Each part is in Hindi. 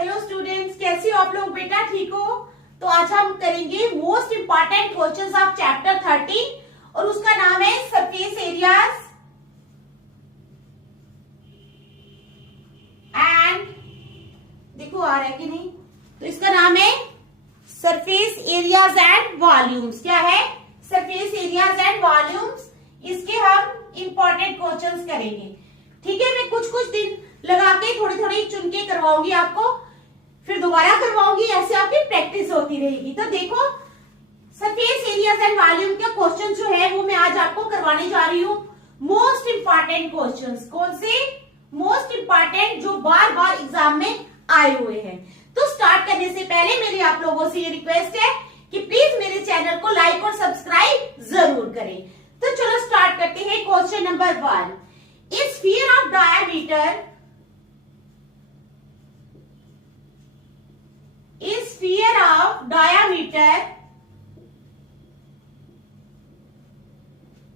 हेलो स्टूडेंट्स, कैसे हो आप लोग? बेटा ठीक हो? तो आज हम करेंगे most important questions of chapter 13 और उसका नाम है सरफेस एरियाज एंड, देखो आ रहा है कि नहीं, तो इसका नाम है सरफेस एरियाज एंड वॉल्यूम्स। क्या है? Surface areas and volumes. इसके हम इंपॉर्टेंट क्वेश्चंस करेंगे। ठीक है, मैं कुछ कुछ दिन लगा के थोड़ी थोड़ी चुन के करवाऊंगी आपको, फिर दोबारा करवाऊंगी, ऐसे आपकी प्रैक्टिस होती रहेगी। तो देखो, सरफेस एरियाज एंड वॉल्यूम के क्वेश्चन जो है वो मैं आज आपको करवाने जा रही हूँ। Most important questions. कौन से? मोस्ट इंपॉर्टेंट, जो बार बार एग्जाम में आए हुए हैं। तो स्टार्ट करने से पहले मेरी आप लोगों से ये रिक्वेस्ट है कि प्लीज मेरे चैनल को लाइक और सब्सक्राइब जरूर करें। तो चलो स्टार्ट करते हैं। Question number 1, A sphere of diameter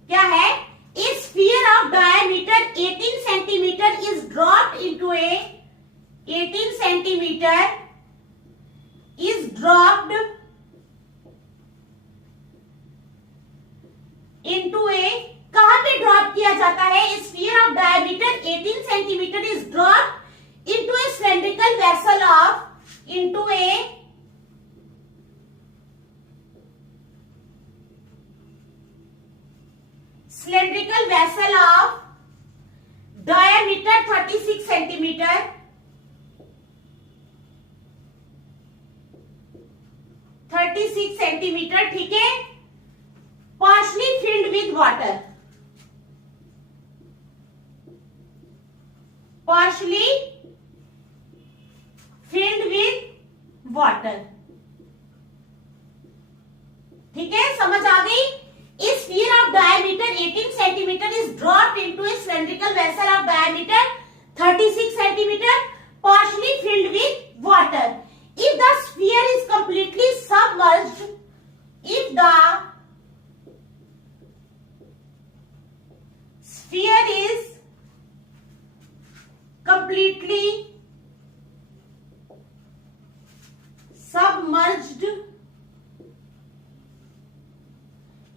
क्या है? A sphere of diameter 18 centimeter is dropped into a 18 centimeter is dropped into a, कहां पे ड्रॉप किया जाता है? Sphere of diameter 18 centimetre is drop into A cylindrical vessel of into A cylindrical vessel of diameter 36 centimetre, 36 centimetre. ठीक है, partially filled with water, partially filled with water। ठीक है, समझ आ गई? A sphere of diameter 18 centimeter is dropped into a cylindrical vessel of diameter 36 centimeter, partially filled with water. If the sphere is completely submerged, if the sphere is completely submerged,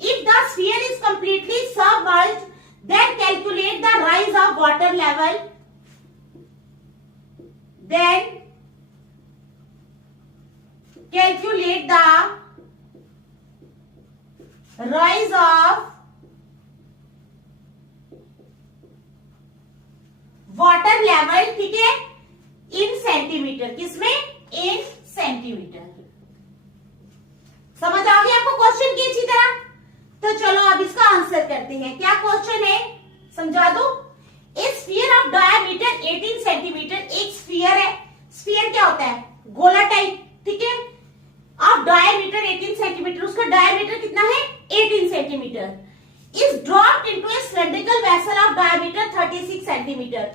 if the sphere is completely submerged, then calculate the rise of water level, then calculate the rise of water level. ठीक है, इन सेंटीमीटर। किसमें? इन सेंटीमीटर। समझ आ गया आपको क्वेश्चन की अच्छी तरह? तो चलो अब इसका आंसर करते हैं। क्या क्वेश्चन है समझा दो। ए स्फीयर ऑफ डायमीटर 18 सेंटीमीटर, एक स्फीयर है। स्फीयर क्या होता है? गोला टाइप। ठीक है, ऑफ डायमीटर 18 सेंटीमीटर, उसका डायमीटर कितना है? 18 centimetre. Is dropped into A cylindrical vessel of diameter 36 centimetre.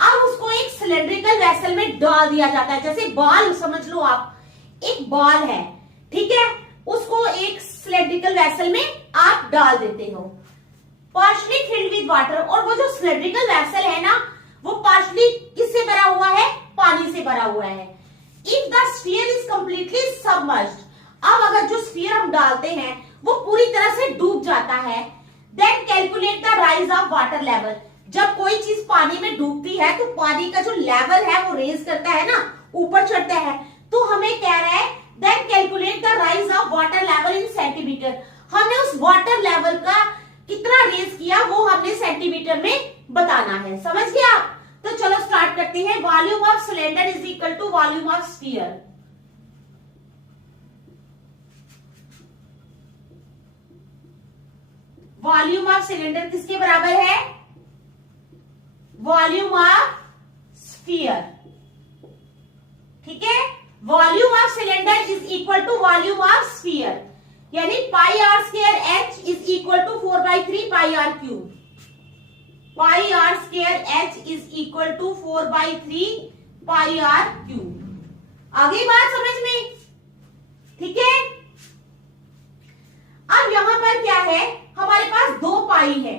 अब उसको एक सिलेंड्रिकल वेसल में डाल दिया जाता है। जैसे बॉल समझ लो आप, एक बॉल है। ठीक है, उसको एक सिलेंड्रिकल वेसल में आप डाल देते हो, पार्शली फिल्ड विद वाटर। और वो जो सिलेंड्रिकल वेसल है ना, वो पार्शली किससे भरा हुआ है? पानी से भरा हुआ है। If the sphere is completely submerged, अब अगर जो स्फीयर हम डालते हैं वो पूरी तरह से डूब जाता है, then calculate the rise of water level. जब कोई चीज पानी में डूबती है तो पानी का जो लेवल है वो रेज करता है ना, ऊपर चढ़ता है। तो हमें कह रहा है then calculate the rise of water level in centimeter. हमने उस वाटर लेवल का कितना रेज किया वो हमने सेंटीमीटर में बताना है। समझ गए आप? तो चलो स्टार्ट करते हैं। Volume of cylinder is equal to volume of sphere. Volume of cylinder किसके बराबर है? Volume of sphere. ठीक है, volume of cylinder is equal to volume of sphere, यानी pi r square h is equal to 4/3 pi r cube. Pi r square h is equal to 4/3 pi r cube. आ गई बात समझ में? ठीक है, अब यहां पर क्या है? हमारे पास 2 पाई है,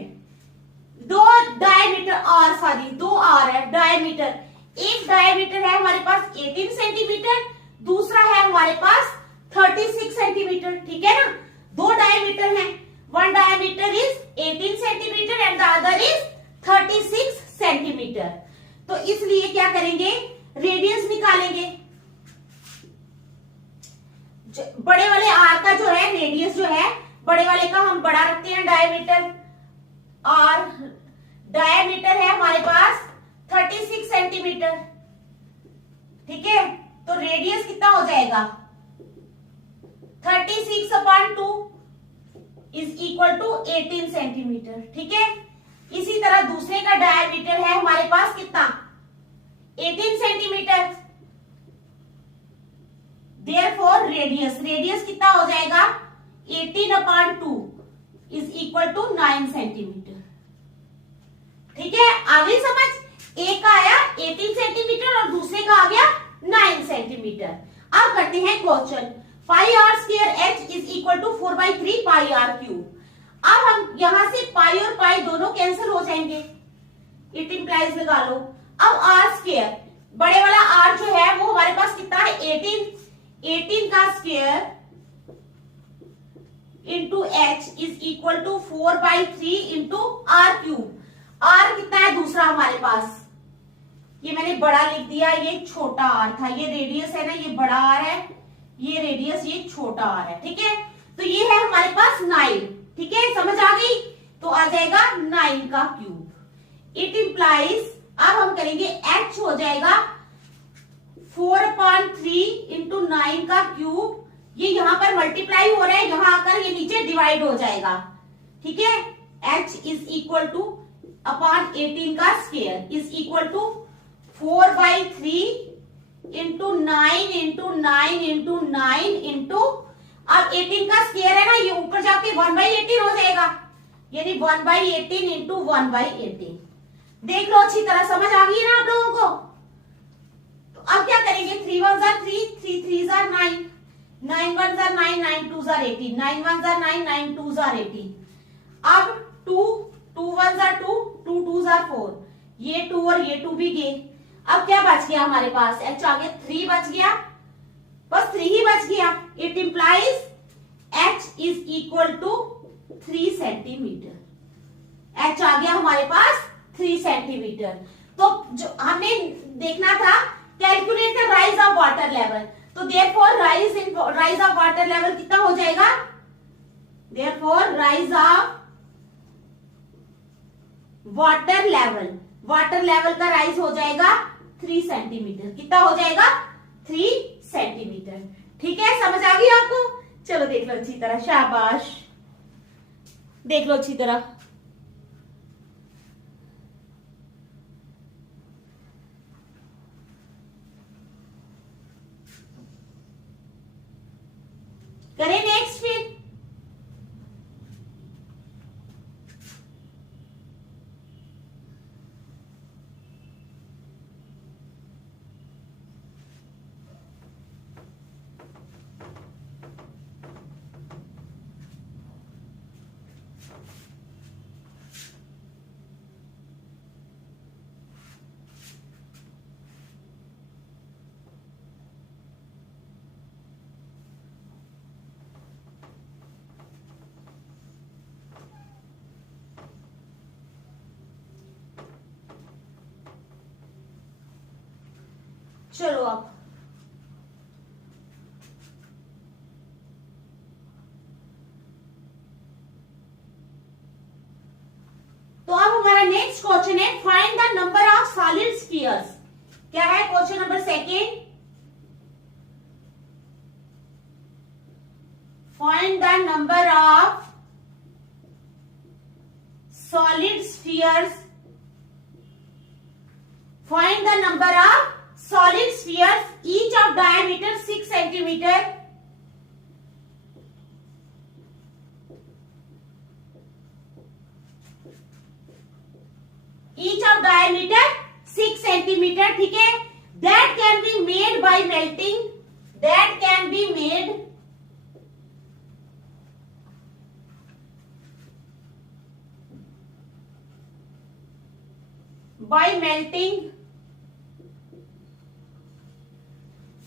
2 डायमीटर आर, सॉरी 2 आर है डायमीटर। एक डायमीटर है हमारे पास 18 सेंटीमीटर, दूसरा है हमारे पास 36 सेंटीमीटर, ठीक है ना। दो डायमीटर हैं, one diameter is 18 centimetre and the other is 36 centimetre. तो इसलिए क्या करेंगे, रेडियस निकालेंगे। बड़े वाले आर का जो है रेडियस जो है, बड़े वाले का हम बड़ा रखते हैं डायमीटर, और डायमीटर है हमारे पास 36 सेंटीमीटर, ठीक है। तो रेडियस कितना हो जाएगा, 36/2 इज इक्वल टू 18 सेंटीमीटर, ठीक है। इसी तरह दूसरे का डायमीटर है हमारे पास कितना, 18 सेंटीमीटर, देयरफॉर रेडियस कितना हो जाएगा, 18/2 इज इक्वल टू 9 सेंटीमीटर, ठीक है। आगे समझ, एक का आया 18 सेंटीमीटर और दूसरे का आ गया 9 सेंटीमीटर। अब करते हैं question, pi r square h is equal to 4/3 pi r cube. अब हम यहां से पाई और पाई दोनों कैंसिल हो जाएंगे, इट इंप्लाइज लगा लो। अब आर स्क्वायर, बड़े वाला आर जो है वो हमारे पास कितना है, 18 का square into h is equal to 4/3 into r cube. R कितना है दूसरा हमारे पास, ये मैंने बड़ा लिख दिया, ये छोटा आर था, ये रेडियस है ना, ये बड़ा आर है, ये रेडियस, ये छोटा आर है, ठीक है। तो ये है हमारे पास 9, ठीक है, समझ आ गई। तो आ जाएगा 9 का क्यूब। इट इंप्लाइज, अब हम करेंगे h हो जाएगा 4/3 इंटू 9 का क्यूब। ये यहां पर मल्टीप्लाई हो रहा है, यहां आकर ये नीचे डिवाइड हो जाएगा, ठीक है। h is equal to upon 18 का square is equal to 4/3 into 9 into 9 into 9 into, अब 18 का स्क्वायर है ना, ये ऊपर जाके 1/18 हो जाएगा, यानी 1/18 इंटू 1/18। देख लो अच्छी तरह, समझ आ गई है ना आप लोगों को। तो अब क्या करेंगे, 3 1 3, 3 3 9, 9 1 9, 9 2 18, 9 1 9, 9 2 18। अब 2 2 1 2, 2 2 4, ये 2 और ये 2 भी गए। अब क्या बच गया हमारे पास, h आ गया 3 बच गया, बस 3 ही बच गया। It implies h is equal to 3 centimeter. h आ गया हमारे पास 3 सेंटीमीटर। तो जो हमने देखना था, calculate the rise of water level, तो therefore rise of water level कितना हो जाएगा, therefore rise of water level का राइज हो जाएगा 3 सेंटीमीटर। कितना हो जाएगा, 3 सेंटीमीटर, ठीक है। समझ आ गई आपको, चलो देख लो अच्छी तरह, शाबाश, देख लो अच्छी तरह। करें नेक्स्ट फिर, चलो अब तो अब हमारा नेक्स्ट क्वेश्चन है, find the number of solid spheres. क्या है question number second, find the number of solid spheres, find the number of solid spheres each of diameter 6 centimeter, each of diameter 6 centimeter, ठीक है। that can be made by melting, that can be made by melting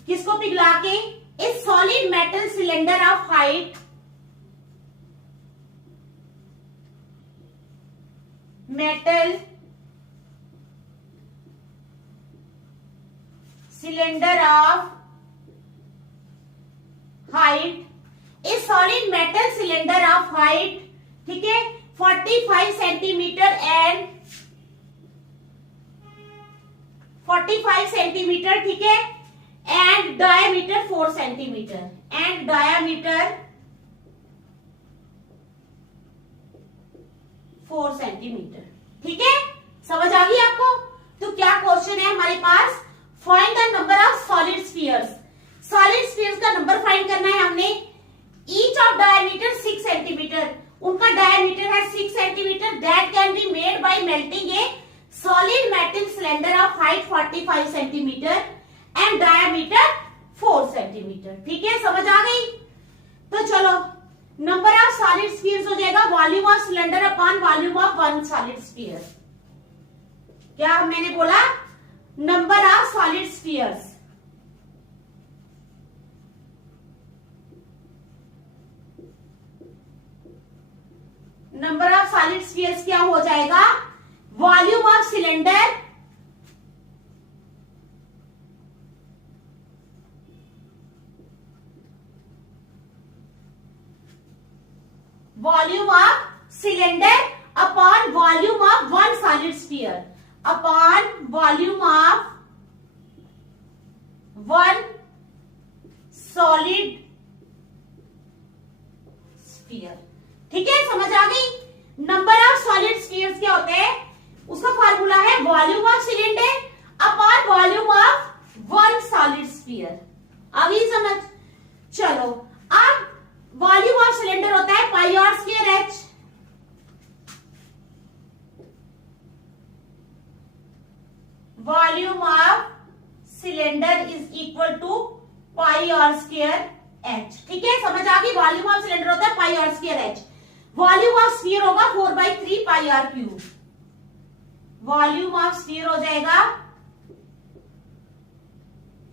किसको पिघला के? ए solid metal cylinder of height metal cylinder of height, A solid metal cylinder of height, ठीक है, 45 सेंटीमीटर एंड 45 सेंटीमीटर, ठीक है, and diameter 4 centimetre, and diameter 4 centimetre, ठीक है, समझ आ गई आपको? तो क्या क्वेश्चन है हमारे पास? Find the number of solid spheres. Solid spheres का नंबर फाइंड करना है हमने। ईच ऑफ डायमीटर 6 सेंटीमीटर, उनका डायमीटर है 6 centimetre, that can be made by melting a solid metal cylinder of height 45 centimetre and diameter 4 centimetre, ठीक है, समझ आ गई? तो चलो, नंबर ऑफ सॉलिड स्फीयर्स हो जाएगा volume of cylinder upon volume of one solid sphere. क्या मैंने बोला? Number of solid spheres, number of solid spheres क्या हो जाएगा? Volume of cylinder volume of cylinder upon volume of one solid sphere, upon volume of one solid sphere, ठीक है, समझ आ गई? नंबर ऑफ सॉलिड स्फीयर्स क्या होते हैं? उसका फार्मूला है volume of cylinder upon volume of one solid sphere. आ गई समझ? चलो, अब वॉल्यूम ऑफ सिलेंडर होता है pi r square h, volume of cylinder is equal to pi r square h, ठीक है, समझ आ गई? वॉल्यूम ऑफ सिलेंडर होता है pi r square h, volume of sphere होगा 4/3 pi r cube, volume of sphere हो जाएगा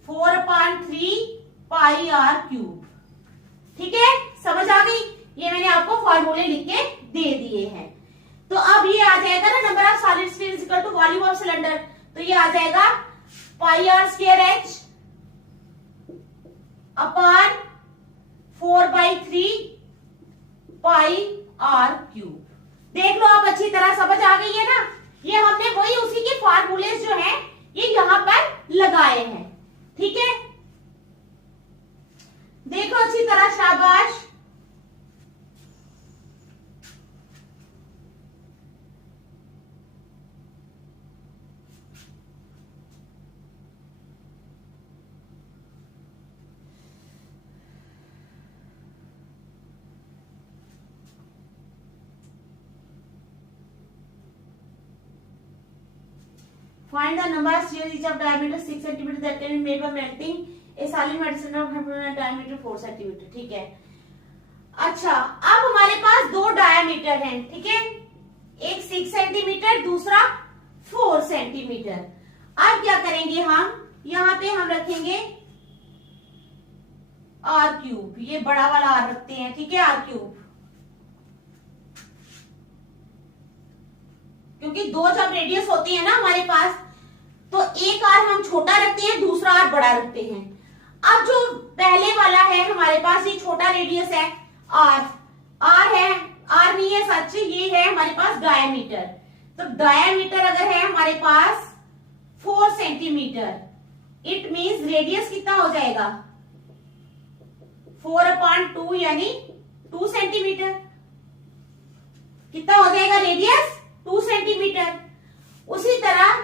4/3 पाई आर क्यूब, ठीक है, समझ आ गई? ये मैंने आपको फॉर्मूले लिख के दे दिए हैं। तो अब ये आ जाएगा ना number of solid sphere equal to volume of cylinder, तो ये आ जाएगा pi r square h upon 4/3 pi r cube. देख लो, आप अच्छी तरह समझ आ गई है ना? ये हमने वही उसी के फार्मूले जो है ये यहां पर लगाए हैं, ठीक है, देखो अच्छी तरह, शाबाश। Find the number of spheres each of diameter 6 cm that can be made by melting a solid metal cylinder of diameter 4 cm, ठीक है। अच्छा, अब हमारे पास दो डायमीटर हैं, ठीक है, एक 6 सेंटीमीटर, दूसरा 4 सेंटीमीटर। अब क्या करेंगे हम? यहाँ पे हम रखेंगे आर क्यूब, ये बड़ा वाला आर रखते हैं, ठीक है, आर क्यूब, क्योंकि दो जब रेडियस होती है ना हमारे पास, तो एक आर हम छोटा रखते हैं, दूसरा आर बड़ा रखते हैं। अब जो पहले वाला है हमारे पास, ये छोटा रेडियस है, आर है, आर नहीं है सच, ये है हमारे पास डायमीटर। तो डायमीटर अगर है हमारे पास 4 सेंटीमीटर, इट मींस रेडियस कितना हो जाएगा? 4/2 यानी 2 सेंटीमीटर। कितना हो जाएगा रेडियस? 2 सेंटीमीटर। उसी तरह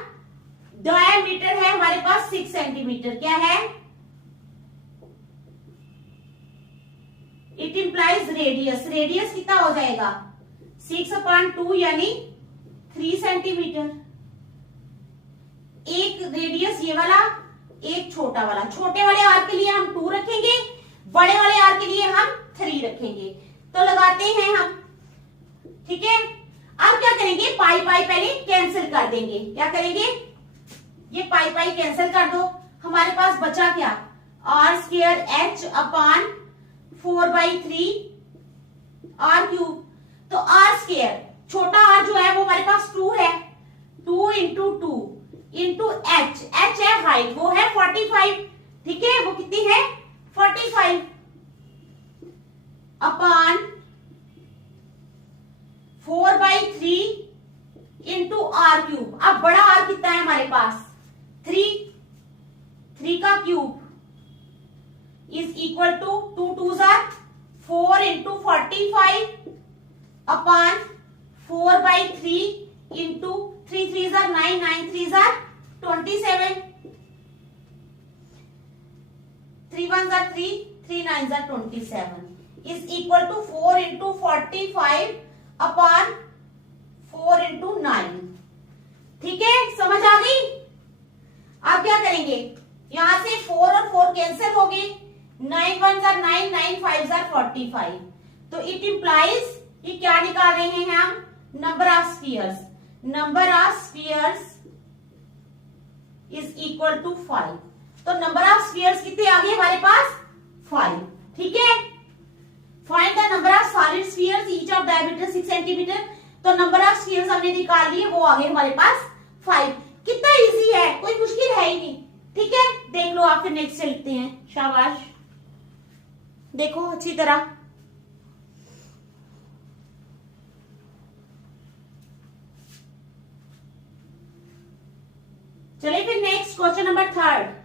डायमीटर है हमारे पास 6 सेंटीमीटर, क्या है? इट इंप्लाइज रेडियस, रेडियस कितना हो जाएगा? 6/2 यानी 3 सेंटीमीटर। एक रेडियस ये वाला, एक छोटा वाला। छोटे वाले आर के लिए हम 2 रखेंगे, बड़े वाले आर के लिए हम 3 रखेंगे। तो लगाते हैं हम, ठीक है। अब क्या करेंगे? पाई पाई पहले कैंसिल कर देंगे। क्या करेंगे? ये पाई पाई कैंसिल कर दो, हमारे पास बचा क्या? R square h upon 4/3 r cube. तो आर स्क्वायर छोटा आर जो है वो हमारे पास 2 है, 2 इंटू 2 इंटू एच, एच है हाइट, वो है 45, ठीक है, वो कितनी है 45 अपॉन 4/3 इंटू आर क्यूब। अब बड़ा आर कितना है हमारे पास 3 का cube is equal to 2 2s are 4 into 45 upon 4/3 into 3 3s are 9 9 3s are 27 3 1s are 3 3 9s are 27 is equal to 4 into 45 upon 4 into 9। ठीक है, समझ आ गई। अब क्या करेंगे, यहां से 4 और 4 कैंसिल हो गए, 9 1s are 9 9 5s are 45। तो इट इंप्लाइज कि क्या निकाल रहे हैं हम, number of spheres. Number of spheres is equal to 5। तो नंबर ऑफ स्फीयर्स कितने आ गए हमारे पास 5। ठीक है, find the number of solid spheres each of diameter 6 centimetre. तो नंबर ऑफ स्फीयर्स हमने निकाल लिए, वो आ गए हमारे पास 5। कितना इजी है, कोई मुश्किल है ही नहीं। ठीक है, देख लो आप, फिर नेक्स्ट चलते हैं। शाबाश, देखो अच्छी तरह। चलिए फिर नेक्स्ट क्वेश्चन नंबर 3।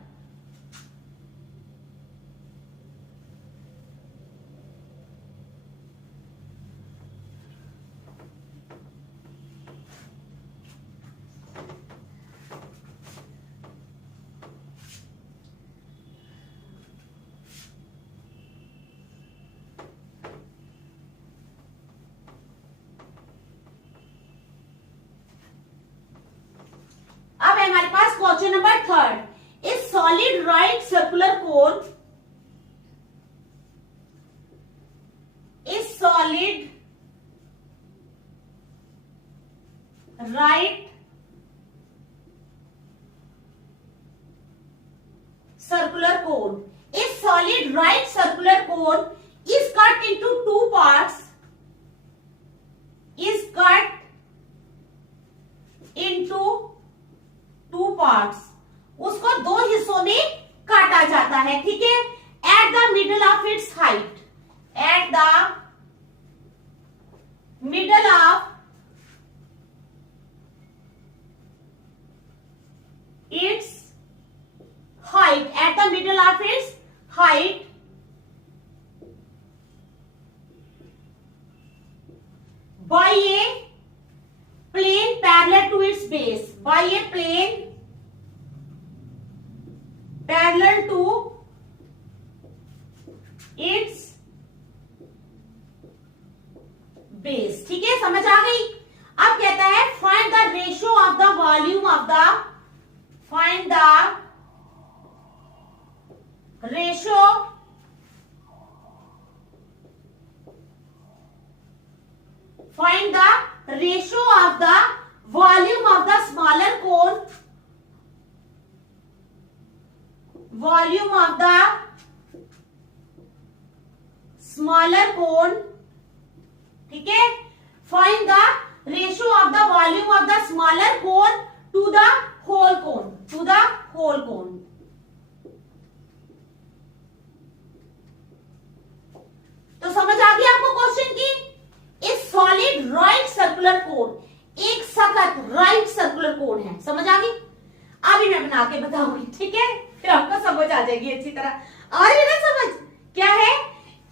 अब है हमारे पास क्वेश्चन नंबर 3। इस सॉलिड राइट सर्कुलर कोन, इस सॉलिड राइट सर्कुलर कोन, इस solid right circular cone is cut into 2 parts, is cut into 2 parts. उसको 2 हिस्सों में काटा जाता है। ठीक है, at the middle of its height, at the middle of its height, at the middle of its height by a plane parallel to its base, by a plane parallel to its base। ठीक है, समझ आ गई। अब कहता है find the ratio of the volume of the, find the ratio find the ratio of the volume of the smaller cone, volume of the smaller cone। ठीक है, find the ratio of the volume of the smaller cone to the whole cone, to the whole cone। तो समझ आ गई आपको क्वेश्चन की। इस सॉलिड राइट सर्कुलर कोन, एक सखत राइट सर्कुलर कोन है, समझ आ गई। अभी मैं बना के बताऊंगी, ठीक है, फिर आपको समझ आ जाएगी अच्छी तरह। और ये ना समझ क्या है,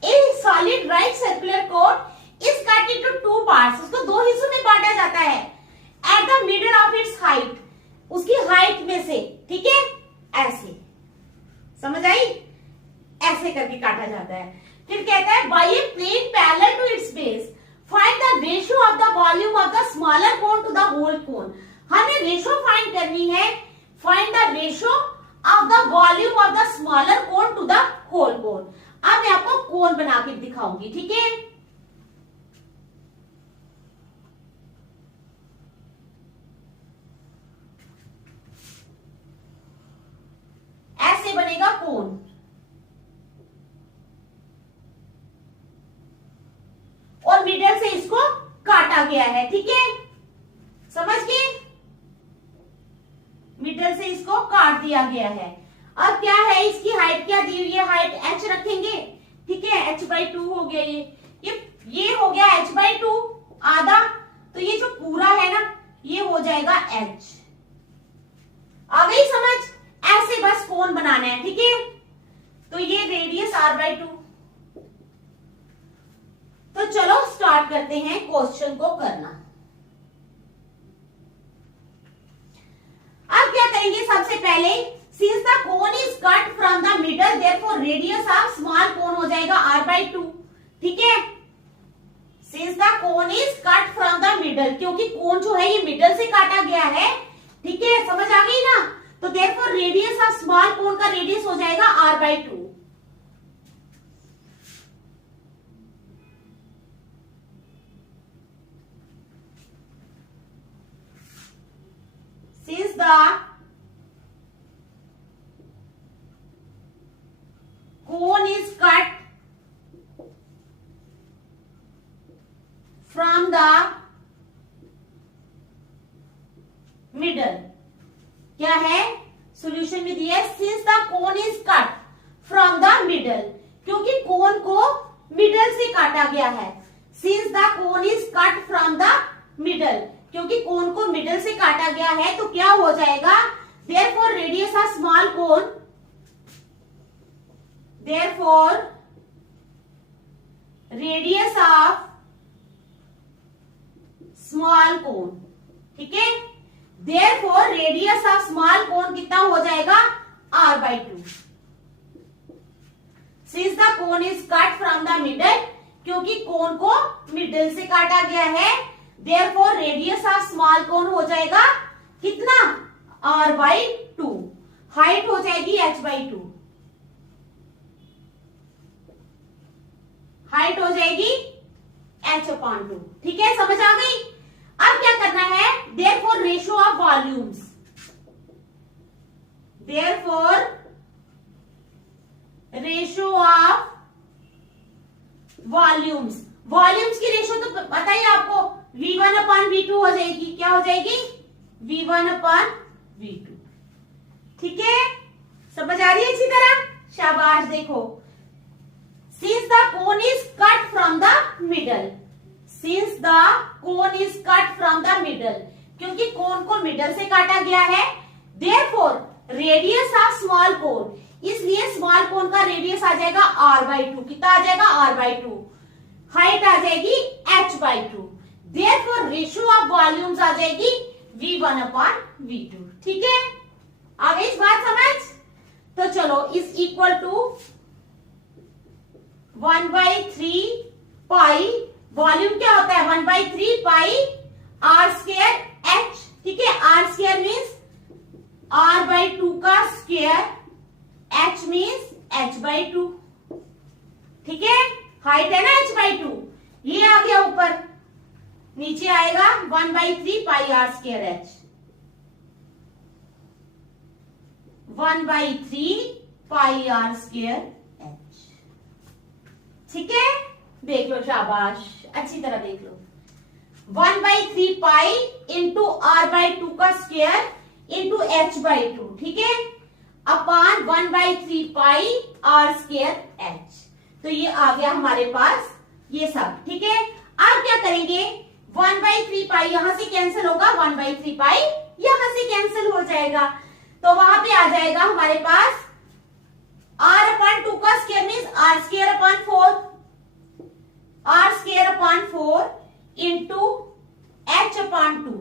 ए solid right circular cone is cut into 2 parts, उसको 2 हिस्सों में बांटा जाता है at the middle of its height, उसकी हाइट में से। ठीक है, ऐसे समझ आई, ऐसे करके काटा जाता है। फिर कहता है by a plane parallel to its base find the ratio of the volume of the smaller cone to the whole cone. हमें रेशियो फाइंड करनी है, find the ratio of the volume of the smaller cone to the whole cone. अब मैं आपको कोन बना के दिखाऊंगी। ठीक है, ऐसे बनेगा कोन। दिया गया है। अब क्या है, इसकी हाइट क्या दी हुई है, हाइट h रखेंगे, ठीक है, h/2 हो गया ये हो गया h/2 आधा, तो ये जो पूरा है ना ये हो जाएगा h। आ गई समझ? ऐसे बस कोण बनाना है, ठीक है। तो ये रेडियस r/2। तो चलो स्टार्ट करते हैं क्वेश्चन को करना। अब क्या करेंगे, सबसे पहले since the cone is cut from the middle therefore radius of small cone हो जाएगा r/2, ठीक है। since the cone is cut from the middle, क्योंकि कोन जो है ये मिडल से काटा गया है, ठीक है, समझ आ गई ना। तो therefore radius of small cone का रेडियस हो जाएगा r/2। since the cone is cut from the middle, क्या है सॉल्यूशन में दिया है since the cone is cut from the middle, क्योंकि कोन को मिडल से काटा गया है। since the cone is cut from the middle, क्योंकि कोन को मिडल से काटा गया है, तो क्या हो जाएगा, therefore radius of small cone, therefore radius of small cone, ठीक है। therefore radius of small cone कितना हो जाएगा r/2। since the cone is cut from the middle, क्योंकि कोन को मिडल से काटा गया है, therefore radius of small cone हो जाएगा कितना, r/2। हाइट हो जाएगी h/2, हाइट हो जाएगी h/2, ठीक है, समझ आ गई। अब क्या करना है, therefore ratio of volumes, therefore ratio of volumes, volumes की रेशियो तो पता ही आपको, v1/v2 हो जाएगी, क्या हो जाएगी, v1/v2, ठीक है, समझ आ रही है अच्छी तरह, शाबाश। देखो since the cone is cut from the middle, since the cone is cut from the middle, क्योंकि कोन को मिडल से काटा गया है, therefore radius of small cone, इसलिए स्मॉल कोन का रेडियस आ जाएगा r/2, कितना आ जाएगा r/2, हाइट आ जाएगी h/2, therefore ratio of volumes आ जाएगी v1/v2, ठीक है, आ गई इस बात समझ। तो चलो is equal to 1/3 pi, volume क्या होता है 1/3 पाई r² h, ठीक है, r² मीन्स r/2 का स्क्वायर, h मीन्स h/2, ठीक है, हाइट है ना h/2, ये आ गया ऊपर, नीचे आएगा 1/3 पाई r² h, 1/3 पाई r² h, ठीक है, देख लो, शाबाश, अच्छी तरह देख लो, 1/3 पाई इंटू r/2 का स्क्वायर इंटू h/2, ठीक है, अपान 1/3 पाई r² h। तो ये आ गया हमारे पास ये सब, ठीक है। अब क्या करेंगे, 1/3 पाई यहां से कैंसिल होगा, 1/3 पाई यहां से कैंसिल हो जाएगा, तो वहां पे आ जाएगा हमारे पास r/2 का square means r²/4, r²/4 into h/2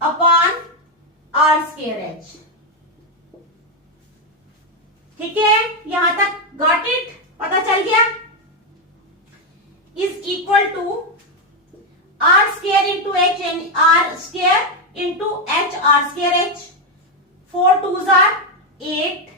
अपान r² h, ठीक है, यहां तक गॉट इट, पता चल गया। Is equal to r² into h and r² into h, r² h, 4 2s are 8,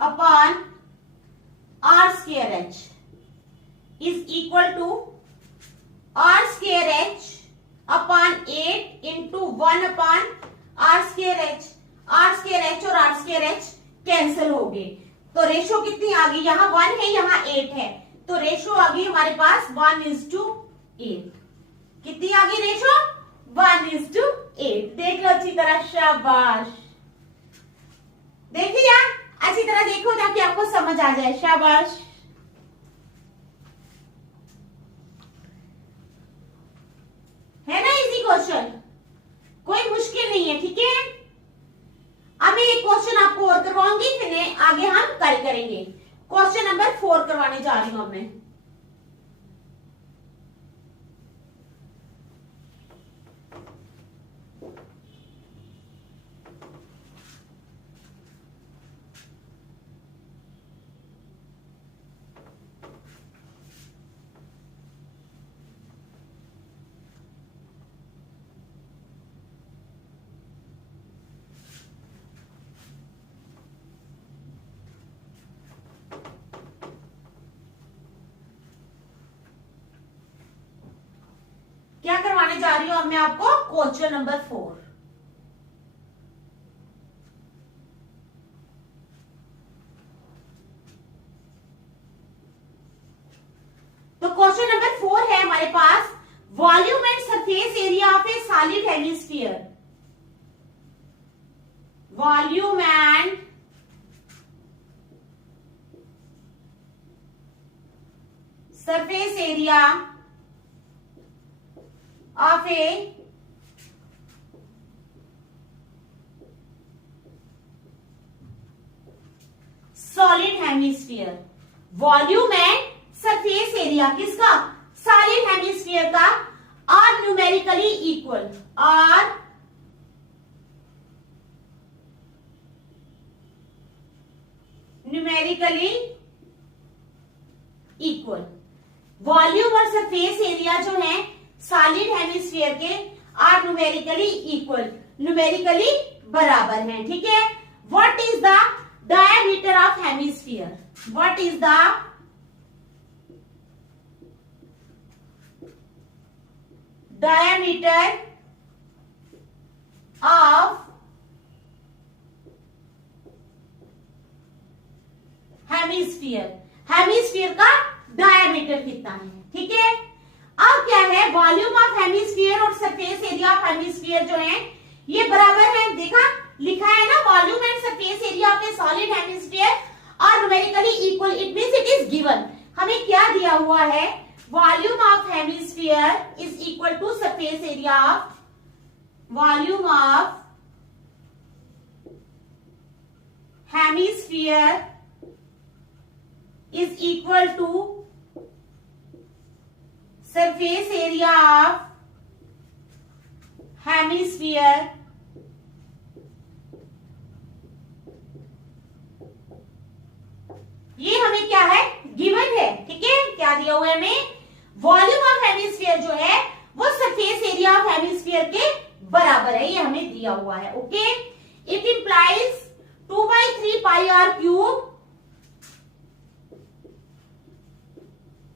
upon r² h is equal to r² h upon 8 into 1 upon r² h, r² h और r² h कैंसिल हो गए, तो रेशो कितनी आ गई, यहाँ 1 है यहाँ 8 है, तो रेशो आ गई हमारे पास 1:8। कितनी आ गई रेशो, 1:8। देख लो अच्छी तरह, शाबाश। देख लिया, अच्छी तरह देखो ताकि आपको समझ आ जाए, शाबाश। है ना इजी क्वेश्चन, कोई मुश्किल नहीं है, ठीक है। अब एक क्वेश्चन आपको और करवाऊंगी, फिर आगे हम कल करेंगे। क्वेश्चन नंबर 4 करवाने जा रही हूं अब मैं। क्या करवाने जा रही हूं अब मैं आपको, क्वेश्चन नंबर 4। तो क्वेश्चन नंबर 4 है हमारे पास, volume and surface area of a solid hemisphere. Volume and surface area of a solid hemisphere। Volume and surface area किसका, सॉलिड हेमिस्फीयर का, are numerically equal, are numerically equal. Volume और सरफेस एरिया जो है सॉलिड हेमिस्फीयर के आर न्यूमेरिकली इक्वल, न्यूमेरिकली बराबर हैं, ठीक है। What is the diameter of hemisphere, what is the diameter of hemisphere, hemisphere का डायमीटर कितना है, ठीक है। अब क्या है, वॉल्यूम ऑफ हेमिस्फीयर और सरफेस एरिया ऑफ हेमिस्फीयर जो है ये बराबर है, देखा लिखा है ना, volume and surface area of a solid hemisphere are numerically equal, it means it is given. हमें क्या दिया हुआ है, volume of hemisphere is equal to surface area of, volume of hemisphere is equal to surface area of hemisphere ये हमें क्या है, गिवन है, ठीक है। क्या दिया हुआ है हमें, वॉल्यूम ऑफ हेमिस्फीयर जो है वो सरफेस एरिया ऑफ हेमिस्फीयर के बराबर है, ये हमें दिया हुआ है, okay. It implies 2/3 pi r cube,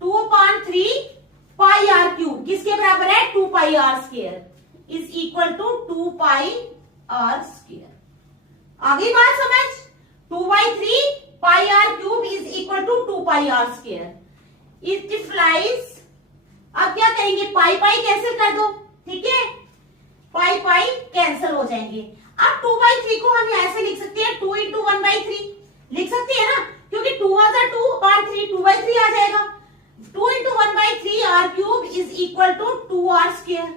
2/3 pi r cube किसके बराबर है, 2 pi r square is equal to 2 pi r square. आगे बात समझ, 2/3 pi r cube is equal to 2 pi r square. It implies, अब क्या करेंगे, पाई पाई कैंसिल कर दो, ठीक है, पाई पाई कैंसिल हो जाएंगे। अब 2/3 को हम ऐसे लिख सकते हैं, 2 × 1/3 लिख सकते हैं ना, क्योंकि 2 × 2/3 2/3 आ जाएगा। 2 × 1/3 r cube is equal to 2 r square.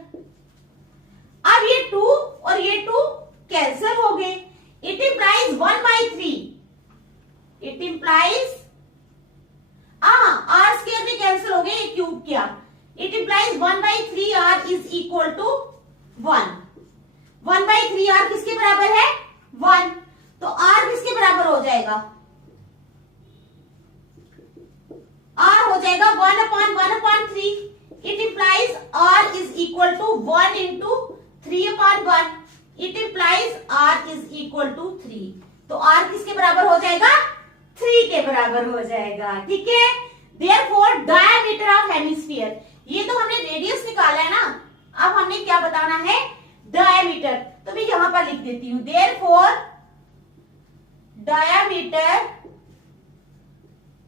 अब ये 2 और ये 2 कैंसिल हो गए, it implies 1/3, it implies r square भी कैंसिल हो गए, क्यूब किया, it implies 1/3 r is equal to 1। 1/3 r किसके बराबर है, 1, तो आर किसके बराबर हो जाएगा, आर हो जाएगा 1/1/3। It implies r is equal to 1 × 3/1, it implies r is equal to 3, तो आर किसके बराबर हो जाएगा, 3 के बराबर हो जाएगा, ठीक है। देयरफॉर डायमीटर ऑफ हेमिस्फीयर, ये तो हमने रेडियस निकाला है ना, अब हमने क्या बताना है, डायमीटर, तो मैं यहां पर लिख देती हूं, therefore diameter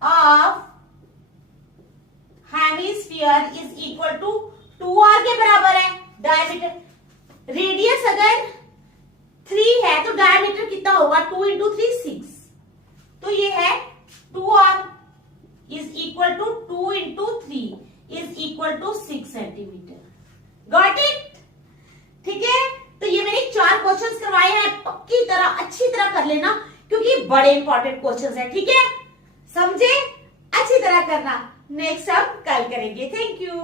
of hemisphere is equal to 2r के बराबर है। डायमीटर रेडियस अगर 3 है तो डायमीटर कितना होगा 2 इंटू 3 6। तो ये है 2r is equal to 2 into 3 is equal to 6 centimeter. Got it? ठीक है, तो ये मैंने 4 क्वेश्चंस करवाए हैं, पक्की तरह अच्छी तरह कर लेना क्योंकि बड़े इंपॉर्टेंट क्वेश्चंस हैं। ठीक है, समझे? अच्छी तरह करना। नेक्स्ट हम कल करेंगे। Thank you.